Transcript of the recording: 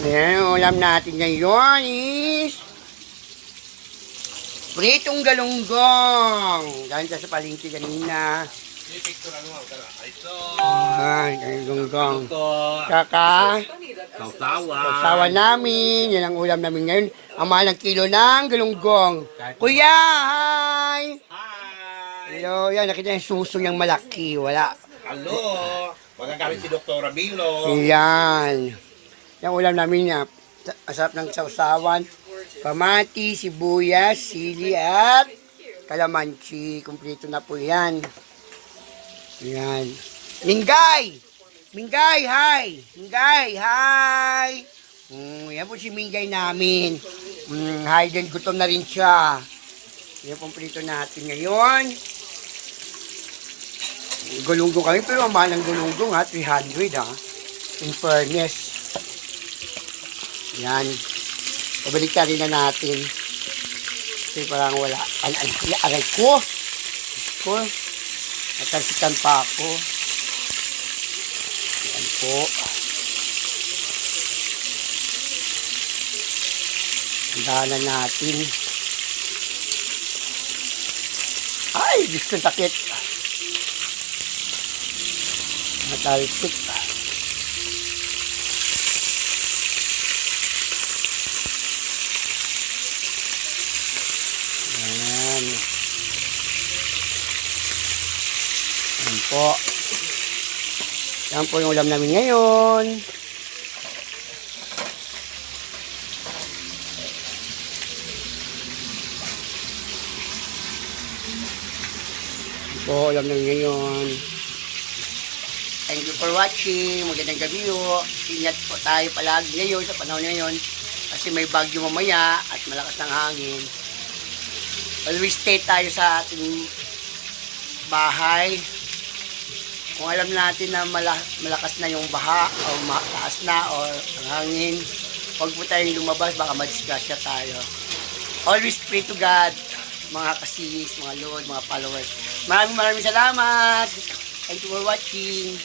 Ayan, ulam natin ngayon is pritong galunggong. Galing sa palengke kanina. Ayan, galunggong. Tsaka, sausawan namin. Yan ang ulam namin ngayon. Ang mahal ng kilo ng galunggong. Kuya, hi! Hello, yan, nakita yung suso niyang malaki. Wala. Hello! Magagaling si Dr. Rabilo. Ayan. Yung ulam namin niya, asap ng sausawan, kamati, sibuyas, sili at kalamansi. Kumpleto na po yan. Ayan. Minggay! Minggay, hi! Minggay, hi! Yan po si Minggay namin. Hi din, gutom na rin siya. Yan kumpleto natin ngayon. Gulunggong kami, pero ang mahal ng gulunggong ha, 300 ha. In fairness. Yan. Pabalik rin na natin. Kasi parang wala. Aray ko. Natalsikan pa ako. Yan po. Andahan natin. Ay, gusto sakit. Natalsik. Ayan. Ayan po. Yan po yung ulam namin ngayon. Yan po ulam namin ngayon. Thank you for watching. Magandang gabi po. Ingat po tayo palagi ngayon sa panahon ngayon. Kasi may bagyo mamaya at malakas ng hangin. Always stay tayo sa ating bahay. Kung alam natin na malakas na yung baha o mataas na o ang hangin, huwag po tayong lumabas, baka madisgrasya tayo. Always pray to God, mga kasis, mga Lord, mga followers. Maraming salamat. Thank you for watching.